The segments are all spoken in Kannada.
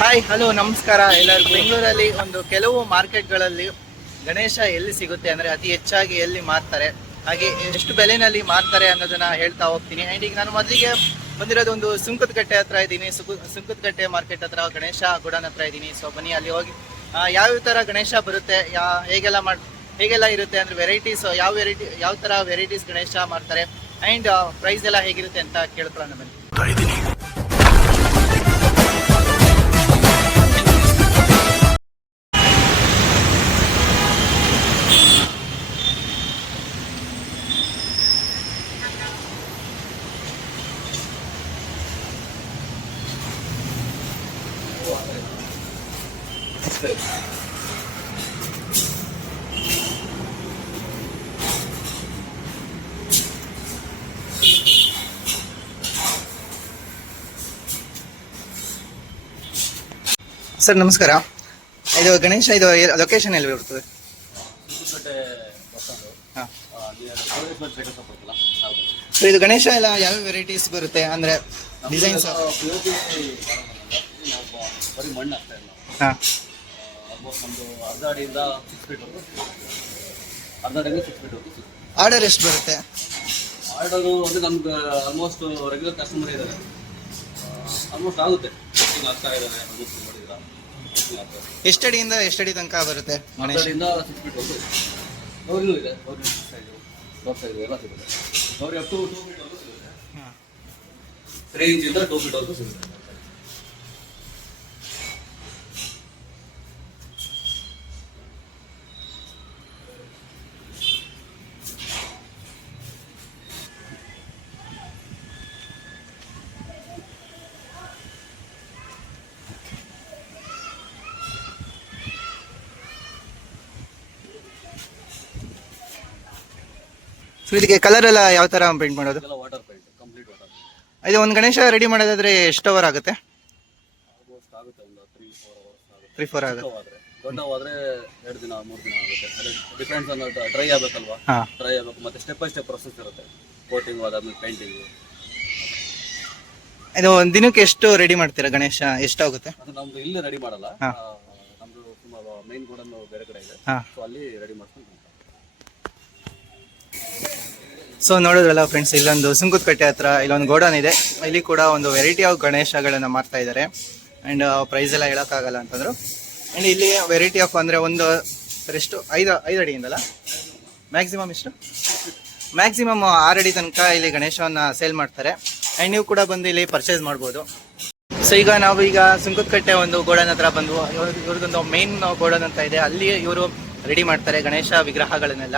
ಹಾಯ್ ಹಲೋ ನಮಸ್ಕಾರ ಎಲ್ಲರಿಗೂ. ಬೆಂಗಳೂರಲ್ಲಿ ಒಂದು ಕೆಲವು ಮಾರ್ಕೆಟ್ಗಳಲ್ಲಿ ಗಣೇಶ ಎಲ್ಲಿ ಸಿಗುತ್ತೆ ಅಂದರೆ ಅತಿ ಹೆಚ್ಚಾಗಿ ಎಲ್ಲಿ ಮಾರ್ತಾರೆ, ಹಾಗೆ ಎಷ್ಟು ಬೆಲೆನಲ್ಲಿ ಮಾರ್ತಾರೆ ಅನ್ನೋದನ್ನ ಹೇಳ್ತಾ ಹೋಗ್ತೀನಿ. ಆ್ಯಂಡ್ ಈಗ ನಾನು ಮೊದಲಿಗೆ ಬಂದಿರೋದು ಒಂದು ಸುಂಕದಕಟ್ಟೆ ಹತ್ರ ಇದ್ದೀನಿ. ಸುಂಕದಕಟ್ಟೆ ಮಾರ್ಕೆಟ್ ಹತ್ರ ಗಣೇಶ ಗೋಡನ್ ಹತ್ರ ಇದ್ದೀನಿ. ಸೊ ಬನ್ನಿ ಅಲ್ಲಿ ಹೋಗಿ ಯಾವ ಥರ ಗಣೇಶ ಬರುತ್ತೆ, ಹೇಗೆಲ್ಲ ಇರುತ್ತೆ ಅಂದರೆ ವೆರೈಟೀಸ್, ಯಾವ ಥರ ವೆರೈಟೀಸ್ ಗಣೇಶ ಮಾರ್ತಾರೆ ಆ್ಯಂಡ್ ಪ್ರೈಸ್ ಎಲ್ಲ ಹೇಗಿರುತ್ತೆ ಅಂತ ಕೇಳ್ಕೊಳ್ಳೋಣ ಬನ್ನಿ. ಸರ್ ನಮಸ್ಕಾರ. ಇದು ಗಣೇಶ, ಇದು ಲೊಕೇಶನ್ ಎಲ್ಲಿ ಬರ್ತದೆ? ಸೊ ಇದು ಗಣೇಶ ಎಲ್ಲ ಯಾವ ವೆರೈಟೀಸ್ ಬರುತ್ತೆ ಅಂದರೆ ಡಿಸೈನ್ಸ್? ಹಾಂ, ಆರ್ಡರ್ ಎಷ್ಟು ಬರುತ್ತೆ? ಆರ್ಡರು ಅಂದರೆ ನಮ್ಗೆ ಆಲ್ಮೋಸ್ಟ್ ರೆಗ್ಯುಲರ್ ಕಸ್ಟಮರ್ ಇದ್ದಾರೆ, ಆಲ್ಮೋಸ್ಟ್ ಆಗುತ್ತೆ. ಎಷ್ಟಡಿಯಿಂದ ಎಷ್ಟಡಿ ತನಕ ಬರುತ್ತೆ ಗಣೇಶ? 6 feet ಇದೆ, ಎಲ್ಲ ಸಿಗುತ್ತೆ. ಗೌರಿ ಅಪ್ ಟು 2 feet ವರೆಗೂ ಸಿಗುತ್ತೆ. 3 ಇಂಚಿಂದ 2 feet ವರೆಗೂ ಸಿಗುತ್ತೆ. ಸೊ ಇದಕ್ಕೆ ಕಲರ್ ಎಲ್ಲ ಯಾವ ಥರ ಪೇಂಟ್ ಮಾಡೋದು? Water paint, complete water. ಇದು ಒಂದು ಗಣೇಶ ರೆಡಿ ಮಾಡೋದಾದ್ರೆ ಎಷ್ಟು ಅವರ್ ಆಗುತ್ತೆ? ಆಲ್ಮೋಸ್ಟ್ ಆಗುತ್ತೆ ಒಂದು 3-4 ಆಗುತ್ತೆ. ದೊಡ್ಡವಾದ್ರೆ 2 ದಿನ 3 ದಿನ ಆಗುತ್ತೆ. ಅದೇ ಡಿಪೆಂಡ್ಸ್ ಆನ್ ಡ್ರೈ ಆಗಬೇಕಲ್ವಾ, ಡ್ರೈ ಆಗಬೇಕು. ಮತ್ತೆ ಸ್ಟೆಪ್ ಬೈ ಸ್ಟೆಪ್ ಪ್ರೊಸೆಸ್ ಇರುತ್ತೆ, ಕೋಟಿಂಗ್ ಅದಾದ್ಮೇಲೆ ಪೇಂಟಿಂಗ್. ಇದು ಒಂದು ದಿನಕ್ಕೆ ಎಷ್ಟು ರೆಡಿ ಮಾಡ್ತೀರಾ ಗಣೇಶ? ಎಷ್ಟಾಗುತ್ತೆ? ಅದು ನಮ್ದು ಇಲ್ಲಿ ರೆಡಿ ಮಾಡಲ್ಲ, ನಮ್ದು ತುಂಬಾ ಮೈನ್ ಗೋಡನ್ ಬೇರೆ ಕಡೆ ಇದೆ, ಸೊ ಅಲ್ಲಿ ರೆಡಿ ಮಾಡ್ಕೊಂಡು. ಸೊ ನೋಡಿದ್ರಲ್ಲ ಫ್ರೆಂಡ್ಸ್, ಇಲ್ಲೊಂದು ಸುಂಕದಕಟ್ಟೆ ಹತ್ರ ಇಲ್ಲೊಂದು ಗೋಡನ್ ಇದೆ. ಇಲ್ಲಿ ಕೂಡ ಒಂದು ವೆರೈಟಿ ಆಫ್ ಗಣೇಶಗಳನ್ನು ಮಾರ್ತಾ ಇದ್ದಾರೆ. ಆ್ಯಂಡ್ ಪ್ರೈಸ್ ಎಲ್ಲ ಹೇಳೋಕ್ಕಾಗಲ್ಲ ಅಂತಂದರು. ಆ್ಯಂಡ್ ಇಲ್ಲಿ ವೆರೈಟಿ ಆಫ್ ಅಂದರೆ ಒಂದು ಎಷ್ಟು 5 ಅಡಿಯಿಂದಲ್ಲ, ಮ್ಯಾಕ್ಸಿಮಮ್ ಎಷ್ಟು? ಮ್ಯಾಕ್ಸಿಮಮ್ 6 ಅಡಿ ತನಕ ಇಲ್ಲಿ ಗಣೇಶವನ್ನು ಸೇಲ್ ಮಾಡ್ತಾರೆ. ಆ್ಯಂಡ್ ನೀವು ಕೂಡ ಬಂದು ಇಲ್ಲಿ ಪರ್ಚೇಸ್ ಮಾಡ್ಬೋದು. ಸೊ ಈಗ ನಾವು ಸುಂಕದಕಟ್ಟೆ ಒಂದು ಗೋಡನ್ ಹತ್ರ ಬಂದು, ಇವ್ರದ್ದೊಂದು ಮೇನ್ ಗೋಡನ್ ಅಂತ ಇದೆ, ಅಲ್ಲಿ ಇವರು ರೆಡಿ ಮಾಡ್ತಾರೆ ಗಣೇಶ ವಿಗ್ರಹಗಳನ್ನೆಲ್ಲ.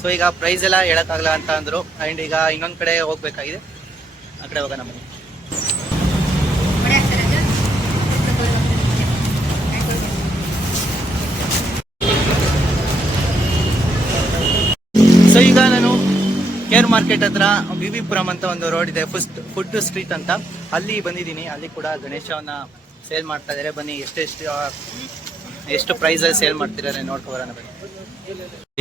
ಸೊ ಈಗ ಪ್ರೈಸ್ ಎಲ್ಲ ಹೇಳೋಕ್ಕಾಗಲ್ಲ ಅಂತ ಅಂದರು. ಆ್ಯಂಡ್ ಈಗ ಇನ್ನೊಂದು ಕಡೆ ಹೋಗ್ಬೇಕಾಗಿದೆ, ಆ ಕಡೆ ಹೋಗೋಣ ಬನ್ನಿ. ಸೊ ಈಗ ನಾನು ಕೇರ್ ಮಾರ್ಕೆಟ್ ಹತ್ರ ವಿವಿಪುರಂ ಅಂತ ಒಂದು ರೋಡ್ ಇದೆ, ಫುಡ್ ಸ್ಟ್ರೀಟ್ ಅಂತ, ಅಲ್ಲಿ ಬಂದಿದ್ದೀನಿ. ಅಲ್ಲಿ ಕೂಡ ಗಣೇಶವನ್ನ ಸೇಲ್ ಮಾಡ್ತಾ ಇದ್ದಾರೆ. ಬನ್ನಿ ಎಷ್ಟು ಪ್ರೈಸಲ್ಲಿ ಸೇಲ್ ಮಾಡ್ತಿದ್ದಾರೆ ನೋಡ್ಕೊಬರೋಣ ಬನ್ನಿ.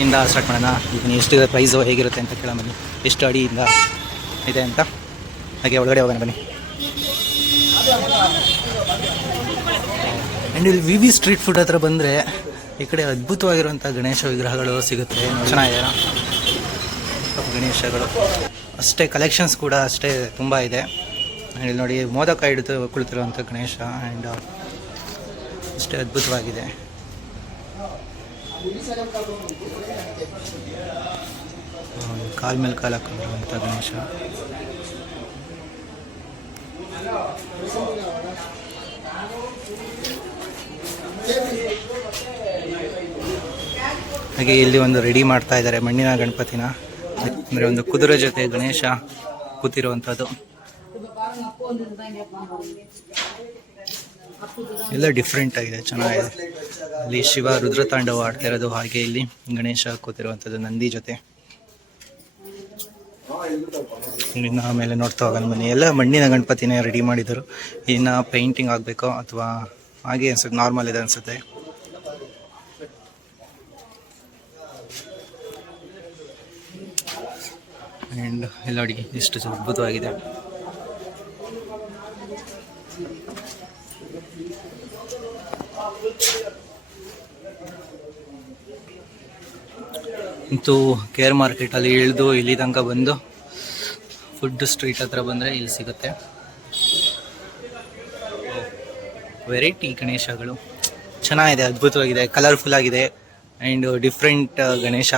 ಇಂದ ಸ್ಟಾರ್ಟ್ ಮಾಡೋಣ. ಈಗ ಎಷ್ಟಿದೆ ಪ್ರೈಸು, ಹೇಗಿರುತ್ತೆ ಅಂತ ಕೇಳೋಣ ಬನ್ನಿ. ಎಷ್ಟು ಅಡಿಯಿಂದ ಇದೆ ಅಂತ, ಹಾಗೆ ಒಳಗಡೆ ಹೋಗೋಣ ಬನ್ನಿ. ಆ್ಯಂಡ್ ಇಲ್ಲಿ ವಿ ಸ್ಟ್ರೀಟ್ ಫುಡ್ ಹತ್ರ ಬಂದರೆ ಈ ಕಡೆ ಅದ್ಭುತವಾಗಿರುವಂಥ ಗಣೇಶ ವಿಗ್ರಹಗಳು ಸಿಗುತ್ತೆ. ಚೆನ್ನಾಗಿದೆ ಗಣೇಶಗಳು, ಅಷ್ಟೇ ಕಲೆಕ್ಷನ್ಸ್ ಕೂಡ ಅಷ್ಟೇ ತುಂಬ ಇದೆ. ಇಲ್ಲಿ ನೋಡಿ, ಮೋದಕ ಹಿಡಿದು ಕುಳಿತಿರುವಂಥ ಗಣೇಶ, ಆ್ಯಂಡ್ ಅಷ್ಟೇ ಅದ್ಭುತವಾಗಿದೆ. ಕಾಲ ಮೇಲೆ ಕಾಲು ಹಾಕೊಂಡಿರುವಂಥ ಗಣೇಶ. ಹಾಗೆ ಇಲ್ಲಿ ಒಂದು ರೆಡಿ ಮಾಡ್ತಾ ಇದ್ದಾರೆ ಮಣ್ಣಿನ ಗಣಪತಿನ, ಅಂದರೆ ಒಂದು ಕುದುರೆ ಜೊತೆ ಗಣೇಶ ಕೂತಿರುವಂಥದ್ದು. ಎಲ್ಲ ಡಿಫ್ರೆಂಟ್ ಆಗಿದೆ, ಚೆನ್ನಾಗಿದೆ. ಅಲ್ಲಿ ಶಿವ ರುದ್ರತಾಂಡವ ಆಡ್ತಾ ಇರೋದು, ಹಾಗೆ ಇಲ್ಲಿ ಗಣೇಶ ಕೂತಿರುವಂಥದ್ದು ನಂದಿ ಜೊತೆ. ಇನ್ನು ಆಮೇಲೆ ನೋಡ್ತಾ ಹೋಗೋಣ ಬನ್ನಿ. ಎಲ್ಲ ಮಣ್ಣಿನ ಗಣಪತಿನೇ ರೆಡಿ ಮಾಡಿದರು. ಇನ್ನು ಪೇಂಟಿಂಗ್ ಆಗಬೇಕೋ ಅಥವಾ ಹಾಗೆ ಅನ್ಸುತ್ತೆ, ನಾರ್ಮಲ್ ಇದೆ ಅನಿಸುತ್ತೆ. ಆ್ಯಂಡ್ ಎಲ್ಲ ನೋಡಿ ಎಷ್ಟು ಅದ್ಭುತವಾಗಿದೆ. ಅಂತೂ ಕೇರ್ ಮಾರ್ಕೆಟಲ್ಲಿ ಇಳಿದು ಇಲ್ಲಿ ತನಕ ಬಂದು ಫುಡ್ ಸ್ಟ್ರೀಟ್ ಹತ್ರ ಬಂದರೆ ಇಲ್ಲಿ ಸಿಗುತ್ತೆ ವೆರೈಟಿ ಗಣೇಶಗಳು. ಚೆನ್ನಾಗಿದೆ, ಅದ್ಭುತವಾಗಿದೆ, ಕಲರ್ಫುಲ್ ಆಗಿದೆ ಆ್ಯಂಡ್ ಡಿಫ್ರೆಂಟ್ ಗಣೇಶ.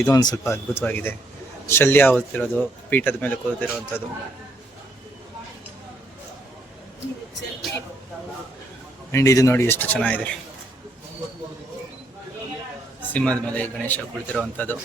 ಇದೊಂದು ಸ್ವಲ್ಪ ಅದ್ಭುತವಾಗಿದೆ, ಶಲ್ಯ ಓದ್ತಿರೋದು, ಪೀಠದ ಮೇಲೆ ಕೂತಿರೋವಂಥದ್ದು. ಆ್ಯಂಡ್ ಇದು ನೋಡಿ ಎಷ್ಟು ಚೆನ್ನಾಗಿದೆ, ಸಿಂಹದ ಮೇಲೆ ಗಣೇಶ ಕುಳಿತಿರುವಂಥದ್ದು.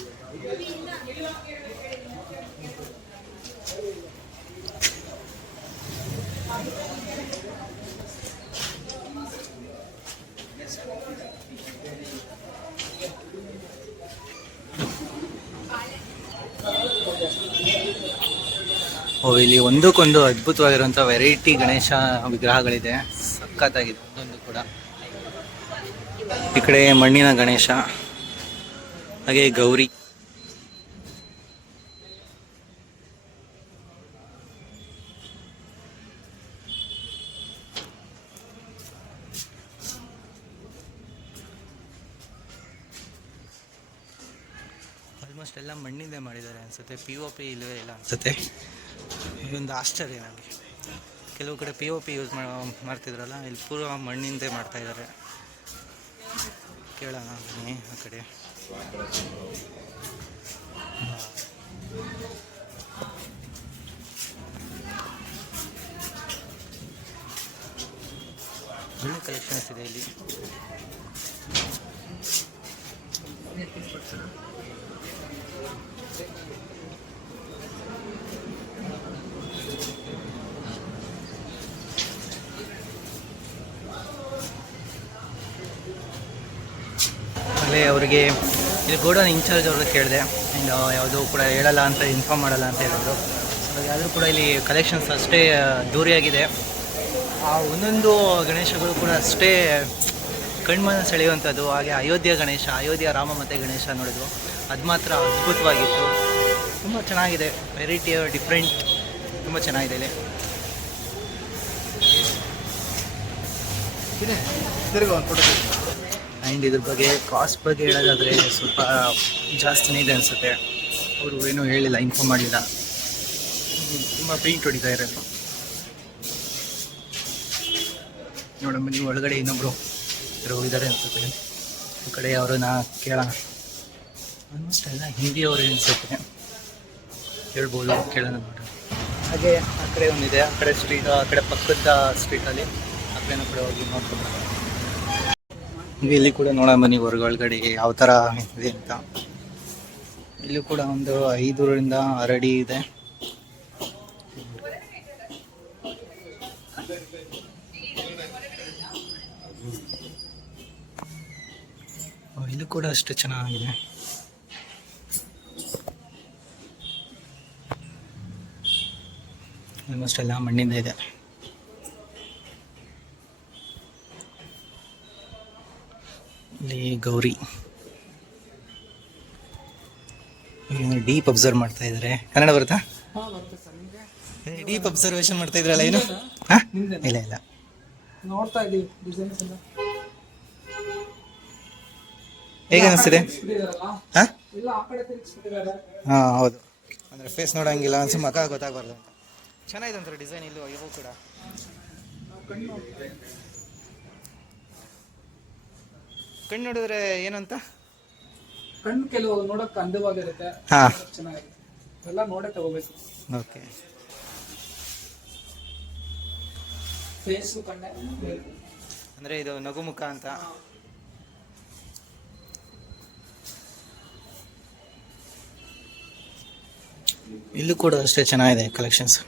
ಇಲ್ಲಿ ಒಂದಕ್ಕೊಂದು ಅದ್ಭುತವಾಗಿರುವಂಥ ವೆರೈಟಿ ಗಣೇಶ ವಿಗ್ರಹಗಳಿದೆ, ಸಖತ್ತಾಗಿದೆ ಒಂದೊಂದು ಕೂಡ. ಈ ಕಡೆ ಮಣ್ಣಿನ ಗಣೇಶ, ಹಾಗೆ ಗೌರಿ. ಆಲ್ಮೋಸ್ಟ್ ಎಲ್ಲ ಮಣ್ಣಿಂದೇ ಮಾಡಿದ್ದಾರೆ ಅನ್ಸುತ್ತೆ, POP ಇಲ್ಲವೇ ಇಲ್ಲ ಅನ್ಸುತ್ತೆ. ಇದೊಂದು ಆಶ್ಚರ್ಯ ನನಗೆ, ಕೆಲವು ಕಡೆ POP ಯೂಸ್ ಮಾಡ್ತಿದ್ರಲ್ಲ, ಇಲ್ಲಿ ಪೂರ್ವ ಮಣ್ಣಿಂದೇ ಮಾಡ್ತಾ ಇದ್ದಾರೆ. ಕೇಳೋಣ ಬನ್ನಿ ಆ ಕಡೆ. ಒಳ್ಳೆ ಕಲೆಕ್ಷನ್ಸ್ ಇದೆ ಇಲ್ಲಿ. ಅವರಿಗೆ ಇಲ್ಲಿ ಗೋಡನ್ ಇನ್ಚಾರ್ಜ್ ಅವ್ರಿಗೆ ಕೇಳಿದೆ, ಆ್ಯಂಡ್ ಯಾವುದೂ ಕೂಡ ಹೇಳಲ್ಲ ಅಂತ, ಇನ್ಫಾರ್ಮ್ ಮಾಡಲ್ಲ ಅಂತ ಹೇಳಿದ್ರು. ಸೊ ಯಾವುದೂ ಕೂಡ ಇಲ್ಲಿ ಕಲೆಕ್ಷನ್ಸ್ ಅಷ್ಟೇ ದೂರಿಯಾಗಿದೆ. ಆ ಒಂದೊಂದು ಗಣೇಶಗಳು ಕೂಡ ಅಷ್ಟೇ ಕಣ್ಮನ ಸೆಳೆಯುವಂಥದ್ದು. ಹಾಗೆ ಅಯೋಧ್ಯ ಗಣೇಶ, ಅಯೋಧ್ಯ ರಾಮ ಮತ್ತು ಗಣೇಶ ನೋಡಿದ್ವು, ಅದು ಮಾತ್ರ ಅದ್ಭುತವಾಗಿತ್ತು. ತುಂಬ ಚೆನ್ನಾಗಿದೆ, ವೆರೈಟಿ ಡಿಫ್ರೆಂಟ್, ತುಂಬ ಚೆನ್ನಾಗಿದೆ ಇಲ್ಲಿ. ಆ್ಯಂಡ್ ಇದ್ರ ಬಗ್ಗೆ ಕಾಸ್ಟ್ ಬಗ್ಗೆ ಹೇಳೋದಾದರೆ ಸ್ವಲ್ಪ ಜಾಸ್ತಿನೇ ಇದೆ ಅನಿಸುತ್ತೆ. ಅವರು ಏನೂ ಹೇಳಿಲ್ಲ, ಇನ್ಫಾರ್ಮ್ ಮಾಡಲಿಲ್ಲ. ತುಂಬ ಪೇಂಟ್ ಹೊಡಿತಾ ಇರೋದು ನೋಡಮ್ಮ. ನೀವು ಒಳಗಡೆ ಇನ್ನೊಬ್ರು ಹೋಗಿದ್ದಾರೆ ಅನಿಸುತ್ತೆ, ಆ ಕಡೆ ಅವ್ರನ್ನ ಕೇಳೋಣ. ಆಲ್ಮೋಸ್ಟ್ ಎಲ್ಲ ಹಿಂದಿಯವರು ಅನಿಸುತ್ತೆ, ಹೇಳ್ಬೋದು, ಕೇಳೋಣ ನೋಡೋಣ. ಹಾಗೆ ಆ ಕಡೆ ಒಂದಿದೆ, ಆ ಕಡೆ ಸ್ಟ್ರೀಟ್, ಆ ಕಡೆ ಪಕ್ಕದ ಸ್ಟ್ರೀಟಲ್ಲಿ ಆ ಕಡೆನೂ ಕೂಡ ಹೋಗಿ ನೋಡ್ಕೊಂಡು ಇಲ್ಲಿ ಕೂಡ ನೋಡೋಣ ಬನ್ನಿ ಹೊರಗಡೆ ಯಾವ ಥರ ಇದೆ ಅಂತ. ಇಲ್ಲಿ ಕೂಡ ಒಂದು 5ರಿಂದ 6 ಅಡಿ ಇದೆ. ಇಲ್ಲಿ ಕೂಡ ಅಷ್ಟು ಚೆನ್ನಾಗಿದೆ. ಆಲ್ಮೋಸ್ಟ್ ಎಲ್ಲ ಮಣ್ಣಿಂದ ಇದೆ. ಇಲ್ಲಿ ಗೌರಿ ಡೀಪ್ ಅಬ್ಸರ್ವ್ ಮಾಡ್ತಾ ಇದ್ದಾರೆ. ಕನ್ನಡ ಬರುತ್ತಾ? ಡೀಪ್ ಅಬ್ಸರ್ವೇಷನ್ ಮಾಡ್ತಾ ಇದ್ರಲ್ಲ, ಏನು? ಇಲ್ಲ ಇಲ್ಲ, ನೋಡ್ತಾ ಇದೀವಿ ಡಿಸೈನ್ಸ್ ಎಲ್ಲ. ಹೇಗೆ ಅನಿಸ್ತಿದೆ? ಇಲ್ಲ ಆ ಕಡೆ ತಿರುಗಿಸ್ಬಿಟ್ಟಿದ್ದಾರೆ. ಹಾಂ ಹೌದು, ಅಂದರೆ ಫೇಸ್ ನೋಡೋಂಗಿಲ್ಲ, ಅನ್ಸಿ ಮಗ ಗೊತ್ತಾಗಬಾರ್ದು ಅಂತ. ಚೆನ್ನಾಗಿದೆ ಒಂಥರ ಡಿಸೈನ್. ಇಲ್ಲೂ ಇವು ಕೂಡ ಕಣ್ಣು ನೋಡಿದ್ರೆ ಏನಂತ, ಕಣ್ಣು ಕೆಲವು ನೋಡಕ್ ಅಂದವಾಗಿರುತ್ತೆ, ಹಾಂ ಚೆನ್ನಾಗಿದೆ, ಎಲ್ಲ ನೋಡೇ ತಗೋಬೇಕು. ಓಕೆ, ಫೇಸು ಕಣ್ಣೆ ಅಂದರೆ ಇದು ನಗುಮುಖ ಅಂತ. ಇಲ್ಲೂ ಕೂಡ ಅಷ್ಟೇ ಚೆನ್ನಾಗಿದೆ ಕಲೆಕ್ಷನ್ಸ್.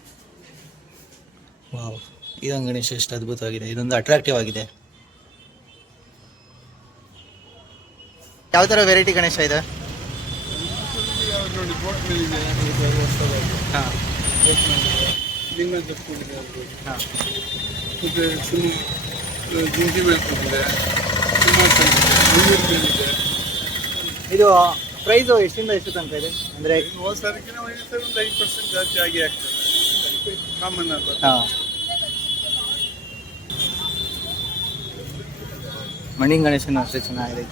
ವಾವ್, ಇದೊಂದು ಗಣೇಶ ಎಷ್ಟು ಅದ್ಭುತವಾಗಿದೆ, ಇದೊಂದು ಅಟ್ರಾಕ್ಟಿವ್ ಆಗಿದೆ. ಯಾವ ಥರ ವೆರೈಟಿ ಗಣೇಶ ಇದೆ? ಹಾಂ ಹಾಂ, ಇದು ಪ್ರೈಸು ಎಷ್ಟಿಂದ ಎಷ್ಟು ತನಕ ಇದೆ ಅಂದರೆ? ಹೋದ ಸರಕಿನ ಒಂದು 5% ಜಾಸ್ತಿ ಆಗಿ ಆಗ್ತದೆ ಕಾಮನ್ ಅಲ್ಲ. ಹಾಂ, ಮಣ್ಣಿನ ಗಣೇಶನು ಅಷ್ಟೇ ಚೆನ್ನಾಗಿದೆ.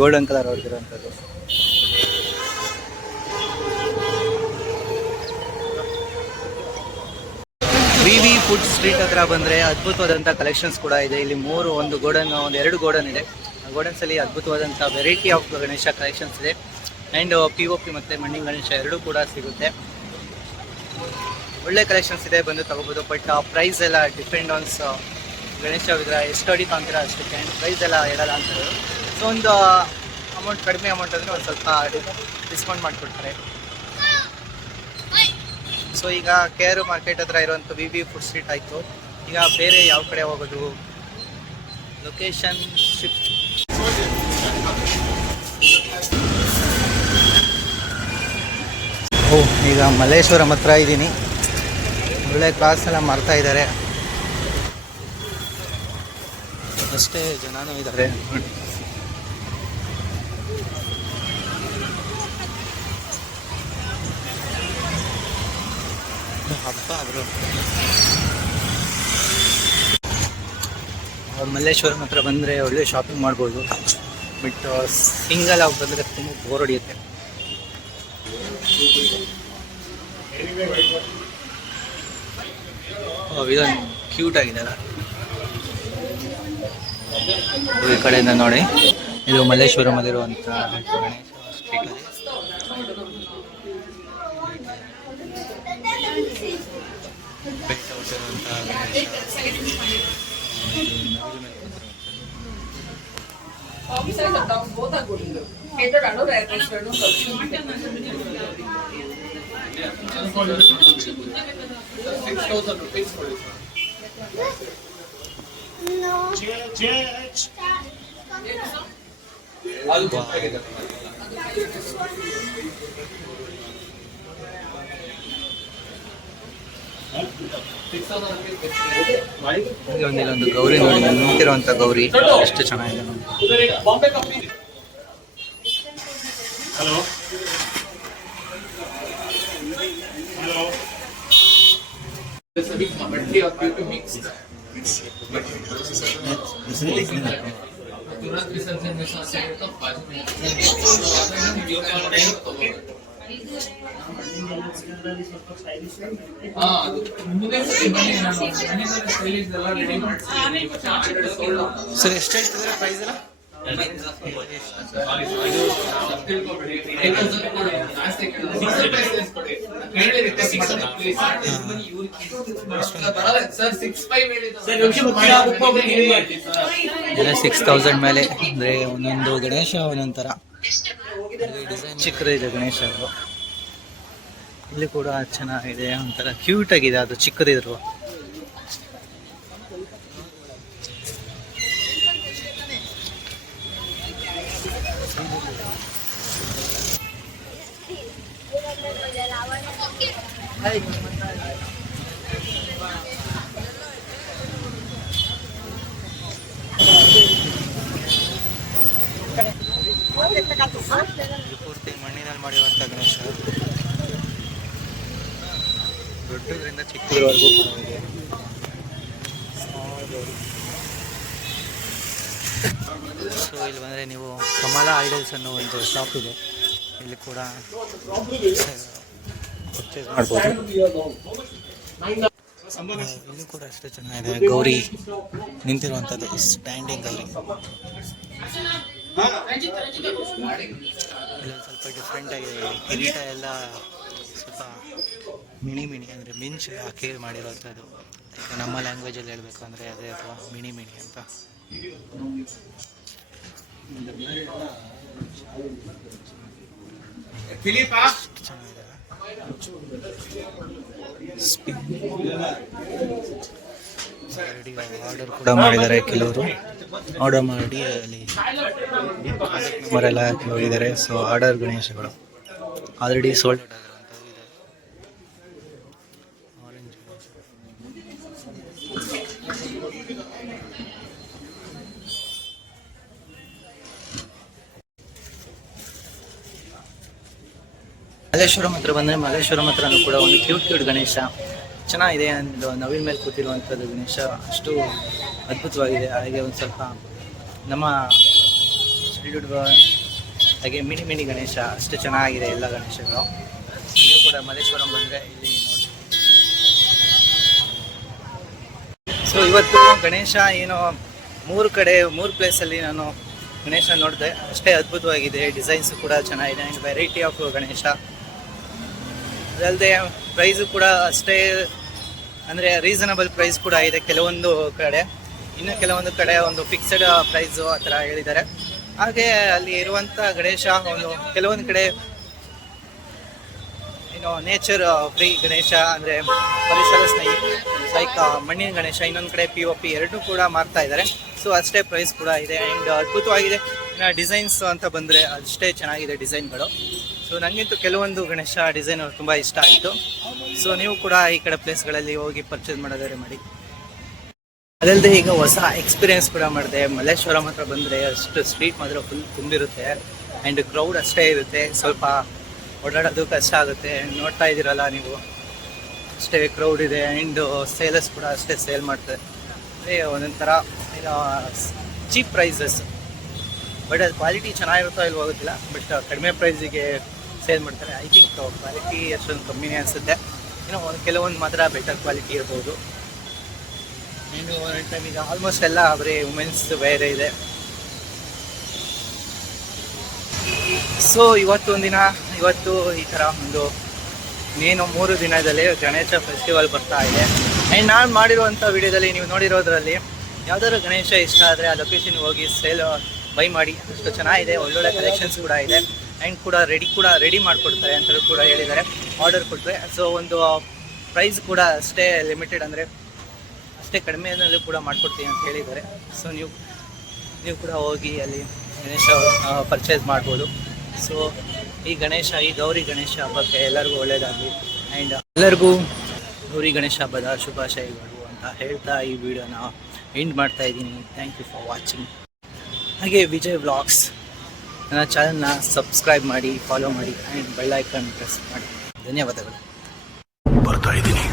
ಗೋಲ್ಡನ್ ಕಲರ್ ಹೊಡೆದಿರೋಂಥದ್ದು. ವಿ ಫುಡ್ ಸ್ಟ್ರೀಟ್ ಹತ್ರ ಬಂದರೆ ಅದ್ಭುತವಾದಂಥ ಕಲೆಕ್ಷನ್ಸ್ ಕೂಡ ಇದೆ. ಇಲ್ಲಿ ಒಂದು ಎರಡು ಗೋಡನ್ ಇದೆ. ಆ ಗೋಡನ್ಸಲ್ಲಿ ಅದ್ಭುತವಾದಂಥ ವೆರೈಟಿ ಆಫ್ ಗಣೇಶ ಕಲೆಕ್ಷನ್ಸ್ ಇದೆ. ಆ್ಯಂಡ್ POP ಮತ್ತು ಮಣ್ಣಿನ ಗಣೇಶ ಎರಡೂ ಕೂಡ ಸಿಗುತ್ತೆ. ಒಳ್ಳೆ ಕಲೆಕ್ಷನ್ಸ್ ಇದೆ, ಬಂದು ತಗೋಬೋದು. ಬಟ್ ಪ್ರೈಸ್ ಎಲ್ಲ ಡಿಪೆಂಡ್ ಆನ್ಸ್ ಗಣೇಶ ವಿಗ್ರಹ ಎಷ್ಟು ಅಡಿ ತಾಂತೀರ ಅಷ್ಟಕ್ಕೆ. ಆ್ಯಂಡ್ ಪ್ರೈಸ್ ಎಲ್ಲ ಹೇಳಲ್ಲ ಅಂತ ಹೇಳೋದು. ಸೊ ಒಂದು ಕಡಿಮೆ ಅಮೌಂಟ್ ಅಂದರೆ ಒಂದು ಸ್ವಲ್ಪ ಡಿಸ್ಕೌಂಟ್ ಮಾಡಿಕೊಡ್ತಾರೆ. ಸೊ ಈಗ KR ಮಾರ್ಕೆಟ್ ಹತ್ರ ಇರುವಂಥ ವಿ ಫುಡ್ ಸ್ಟ್ರೀಟ್ ಆಯಿತು. ಈಗ ಬೇರೆ ಯಾವ ಕಡೆ ಹೋಗೋದು? Location shift. ಈಗ ಮಲ್ಲೇಶ್ವರಂ ಹತ್ರ ಇದ್ದೀನಿ. ಒಳ್ಳೆ ಕ್ಲಾಸ್ ಎಲ್ಲ ಮಾಡ್ತಾ ಇದ್ದಾರೆ, ಅಷ್ಟೇ ಜನನೂ ಇದ್ದಾರೆ. ಹಬ್ಬ ಆದರು. ಮಲ್ಲೇಶ್ವರಂ ಹತ್ರ ಬಂದರೆ ಒಳ್ಳೆ ಶಾಪಿಂಗ್ ಮಾಡ್ಬೋದು. ಬಟ್ ಸಿಂಗಲ್ ಆಗಿ ಬಂದರೆ ತುಂಬ ಬೋರ್ ಹೊಡಿಯುತ್ತೆ. ಇದೊಂದು ಕ್ಯೂಟ್ ಆಗಿದೆ ಅಲ್ಲ. ಈ ಕಡೆಯಿಂದ ನೋಡಿ, ಇದು ಮಲ್ಲೇಶ್ವರಮಲ್ಲಿರುವಂಥ ಗಣೇಶ ಸ್ಟ್ರೀಟ್ ಅಲ್ಲಿ. ಇಲ್ಲೊಂದು ಗೌರಿ ನೋಡಿ, ನಿಂತಿರುವಂತ ಗೌರಿ ಎಷ್ಟು ಚೆನ್ನಾಗಿದೆ ನೋಡಿ. ಹಲೋ ಹಲೋ तुरंत विसर्जन में सांस आए तो 5 मिनट ಸರ್ ಎಷ್ಟು ಹೇಳ್ತಿದ್ರೆ ಪ್ರೈಸ್ ಎಲ್ಲ? ಎಲ್ಲ 6,000 ಮೇಲೆ ಅಂದರೆ ಒಂದೊಂದು ಗಣೇಶ ಒಂದೊಂದು ಥರ ಡಿಸೈನ್ ಚಿಕ್ಕದಿದೆ ಗಣೇಶ. ಅದು ಇಲ್ಲಿ ಕೂಡ ಚೆನ್ನಾಗಿದೆ, ಒಂಥರ ಕ್ಯೂಟ್ ಆಗಿದೆ. ಅದು ಚಿಕ್ಕದಿದ್ರು ಪೂರ್ತಿ ಮಣ್ಣಿನಲ್ಲಿ ಮಾಡಿರುವಂಥ ಗಣೇಶ, ದೊಡ್ಡದ್ರಿಂದ ಚಿಕ್ಕದ್ರವರೆಗೂ ಕೂಡ ಇದೆ. ಸೊ ಇಲ್ಲಿ ಬಂದರೆ ನೀವು ಕಮಲ ಐಡಲ್ಸ್ ಅನ್ನೋ ಒಂದು ಶಾಪ್ ಇದೆ, ಇಲ್ಲಿ ಕೂಡ ಪರ್ಚೇಸ್ ಮಾಡ್ಬೋದು. ಇಲ್ಲಿ ಕೂಡ ಅಷ್ಟೇ ಚೆನ್ನಾಗಿದೆ. ಗೌರಿ ನಿಂತಿರುವಂಥದ್ದು ಸ್ಟ್ಯಾಂಡಿಂಗ್ ಗೌರಿ. ಇಲ್ಲೊಂದು ಸ್ವಲ್ಪ ಡಿಫ್ರೆಂಟ್ ಆಗಿದೆ. ಕಿರೀಟ ಎಲ್ಲ ಸ್ವಲ್ಪ ಮಿಣಿ ಅಂದರೆ ಮಿಂಚು ಹಾಕಿ ಮಾಡಿರೋಂಥದ್ದು. ನಮ್ಮ ಲ್ಯಾಂಗ್ವೇಜಲ್ಲಿ ಹೇಳಬೇಕು ಅಂದರೆ ಅದೇ, ಅಥವಾ ಮಿಣಿ ಅಂತ. ಚೆನ್ನಾಗಿದೆ. ಆರ್ಡರ್ ಕೂಡ ಮಾಡಿದ್ದಾರೆ, ಕೆಲವರು ಆರ್ಡರ್ ಮಾಡಿ ಅಲ್ಲಿ ನಂಬರ್ ಎಲ್ಲ ಹೋಗಿದ್ದಾರೆ. ಸೊ ಆರ್ಡರ್ ಗಣೇಶಗಳು ಆಲ್ರೆಡಿ ಸೋಲ್ಡ್ ಔಟ್ ಆಗಿರುವಂಥದ್ದು ಇದೆ. ಆರೆಂಜ್ ಮಲ್ಲೇಶ್ವರಂ ಹತ್ರ ಬಂದರೆ ಮಲ್ಲೇಶ್ವರಂ ಹತ್ರನೂ ಕೂಡ ಒಂದು ಕ್ಯೂಟ್ ಗಣೇಶ ಚೆನ್ನಾಗಿದೆ. ಒಂದು ನವಿಲ್ ಮೇಲೆ ಕೂತಿರುವಂಥದ್ದು ಗಣೇಶ ಅಷ್ಟು ಅದ್ಭುತವಾಗಿದೆ. ಹಾಗೆ ಒಂದು ಸ್ವಲ್ಪ ನಮ್ಮ ಚೈಲ್ಡ್ಹುಡ್ ಹಾಗೆ ಮಿನಿ ಗಣೇಶ ಅಷ್ಟು ಚೆನ್ನಾಗಿದೆ ಎಲ್ಲ ಗಣೇಶಗಳು. ನೀವು ಕೂಡ ಮಲ್ಲೇಶ್ವರಂ ಬಂದರೆ ಇಲ್ಲಿ ನೋಡಿ. ಸೊ ಇವತ್ತು ಗಣೇಶ ಏನೋ 3 ಪ್ಲೇಸಲ್ಲಿ ನಾನು ಗಣೇಶ ನೋಡಿದೆ, ಅಷ್ಟೇ ಅದ್ಭುತವಾಗಿದೆ. ಡಿಸೈನ್ಸು ಕೂಡ ಚೆನ್ನಾಗಿದೆ ಆ್ಯಂಡ್ ವೆರೈಟಿ ಆಫ್ ಗಣೇಶ. ಅದಲ್ಲದೆ ಪ್ರೈಸು ಕೂಡ ಅಷ್ಟೇ, ಅಂದರೆ ರೀಸನಬಲ್ ಪ್ರೈಸ್ ಕೂಡ ಇದೆ ಕೆಲವೊಂದು ಕಡೆ. ಇನ್ನು ಕೆಲವೊಂದು ಕಡೆ ಒಂದು ಫಿಕ್ಸ್ಡ್ ಪ್ರೈಸು ಆ ಥರ ಹೇಳಿದ್ದಾರೆ. ಹಾಗೆ ಅಲ್ಲಿ ಇರುವಂಥ ಗಣೇಶ ಕೆಲವೊಂದು ಕಡೆ ನೇಚರ್ ಫ್ರೀ ಗಣೇಶ, ಅಂದರೆ ಪರಿಸರ ಸ್ನೇಹಿ ಲೈಕ್ ಮಣ್ಣಿನ ಗಣೇಶ, ಇನ್ನೊಂದು ಕಡೆ POP ಎರಡೂ ಕೂಡ ಮಾರ್ತಾ ಇದ್ದಾರೆ. ಸೊ ಅಷ್ಟೇ ಪ್ರೈಸ್ ಕೂಡ ಇದೆ ಆ್ಯಂಡ್ ಅದ್ಭುತವಾಗಿದೆ. ಡಿಸೈನ್ಸ್ ಅಂತ ಬಂದರೆ ಅಷ್ಟೇ ಚೆನ್ನಾಗಿದೆ ಡಿಸೈನ್ಗಳು. ಸೊ ನನಗಂತೂ ಕೆಲವೊಂದು ಗಣೇಶ ಡಿಸೈನ್ ತುಂಬ ಇಷ್ಟ ಆಯಿತು. ಸೊ ನೀವು ಕೂಡ ಈ ಕಡೆ ಪ್ಲೇಸ್ಗಳಲ್ಲಿ ಹೋಗಿ ಪರ್ಚೇಸ್ ಮಾಡೋದಾದ್ರೆ ಮಾಡಿ. ಅದಲ್ಲದೆ ಈಗ ಹೊಸ ಎಕ್ಸ್ಪೀರಿಯೆನ್ಸ್ ಕೂಡ ಮಾಡಿದೆ. ಮಲ್ಲೇಶ್ವರಂ ಹತ್ರ ಬಂದರೆ ಅಷ್ಟು ಸ್ಟ್ರೀಟ್ ಮಾತ್ರ ಫುಲ್ ತುಂಬಿರುತ್ತೆ ಆ್ಯಂಡ್ ಕ್ರೌಡ್ ಅಷ್ಟೇ ಇರುತ್ತೆ. ಸ್ವಲ್ಪ ಓಡಾಡೋದು ಕಷ್ಟ ಆಗುತ್ತೆ. ನೋಡ್ತಾ ಇದ್ದೀರಲ್ಲ ನೀವು, ಅಷ್ಟೇ ಕ್ರೌಡ್ ಇದೆ ಆ್ಯಂಡ್ ಸೇಲರ್ಸ್ ಕೂಡ ಅಷ್ಟೇ ಸೇಲ್ ಮಾಡ್ತಾರೆ. ಒಂದೊಂಥರ ಚೀಪ್ ಪ್ರೈಸಸ್, ಬಟ್ ಅದು ಕ್ವಾಲಿಟಿ ಚೆನ್ನಾಗಿರುತ್ತೋ ಇಲ್ವೋ ಗೊತ್ತಿಲ್ಲ, ಬಟ್ ಕಡಿಮೆ ಪ್ರೈಸಿಗೆ ಸೇಲ್ ಮಾಡ್ತಾರೆ. ಐ ಥಿಂಕ್ ಕ್ವಾಲಿಟಿ ಅಷ್ಟೊಂದು ಕಮ್ಮಿನೇ ಅನಿಸುತ್ತೆ. ಕೆಲವೊಂದು ಮಾತ್ರ ಬೆಟರ್ ಕ್ವಾಲಿಟಿ ಇರ್ಬೋದು. ಇನ್ನು ಟೈಮ್ ಈಗ ಆಲ್ಮೋಸ್ಟ್ ಎಲ್ಲ ಬರೀ ವುಮೆನ್ಸ್ ವೇರ್ ಇದೆ. ಸೊ ಇವತ್ತು ಈ ಥರ ಒಂದು ಇನ್ನೇನು 3 ದಿನದಲ್ಲಿ ಗಣೇಶ ಫೆಸ್ಟಿವಲ್ ಬರ್ತಾ ಇದೆ. ಆ್ಯಂಡ್ ನಾನು ಮಾಡಿರುವಂಥ ವಿಡಿಯೋದಲ್ಲಿ ನೀವು ನೋಡಿರೋದ್ರಲ್ಲಿ ಯಾವ್ದಾದ್ರು ಗಣೇಶ ಇಷ್ಟ ಆದರೆ ಆ ಲೊಕೇಶನ್ಗೆ ಹೋಗಿ ಬೈ ಮಾಡಿ. ಅಷ್ಟು ಚೆನ್ನಾಗಿದೆ, ಒಳ್ಳೊಳ್ಳೆ ಕಲೆಕ್ಷನ್ಸ್ ಕೂಡ ಇದೆ ಆ್ಯಂಡ್ ಕೂಡ ರೆಡಿ ಮಾಡಿಕೊಡ್ತಾರೆ ಅಂತ ಕೂಡ ಹೇಳಿದ್ದಾರೆ ಆರ್ಡರ್ ಕೊಟ್ಟರೆ. ಸೊ ಒಂದು ಪ್ರೈಸ್ ಕೂಡ ಅಷ್ಟೇ ಲಿಮಿಟೆಡ್, ಅಂದರೆ ಅಷ್ಟೇ ಕಡಿಮೆನಲ್ಲೂ ಕೂಡ ಮಾಡಿಕೊಡ್ತೀವಿ ಅಂತ ಹೇಳಿದ್ದಾರೆ. ಸೊ ನೀವು ಕೂಡ ಹೋಗಿ ಅಲ್ಲಿ ಗಣೇಶ ಪರ್ಚೇಸ್ ಮಾಡ್ಬೋದು. ಸೊ ಈ ಗೌರಿ ಗಣೇಶ ಹಬ್ಬಕ್ಕೆ ಎಲ್ಲರಿಗೂ ಒಳ್ಳೆಯದಾಗಲಿ ಆ್ಯಂಡ್ ಎಲ್ಲರಿಗೂ ಗೌರಿ ಗಣೇಶ ಹಬ್ಬದ ಶುಭಾಶಯಗಳು ಅಂತ ಹೇಳ್ತಾ ಈ ವಿಡಿಯೋನ ಎಂಡ್ ಮಾಡ್ತಾ ಇದ್ದೀನಿ. Thank you for watching. ಹಾಗೆ ವಿಜಯ್ ವ್ಲಾಗ್ಸ್ ನನ್ನ ಚಾನಲ್ನ ಸಬ್ಸ್ಕ್ರೈಬ್ ಮಾಡಿ, ಫಾಲೋ ಮಾಡಿ ಆ್ಯಂಡ್ ಬೆಲ್ ಐಕಾನ್ ಪ್ರೆಸ್ ಮಾಡಿ. ಧನ್ಯವಾದಗಳು. ಬರ್ತಾ ಇದ್ದೀನಿ.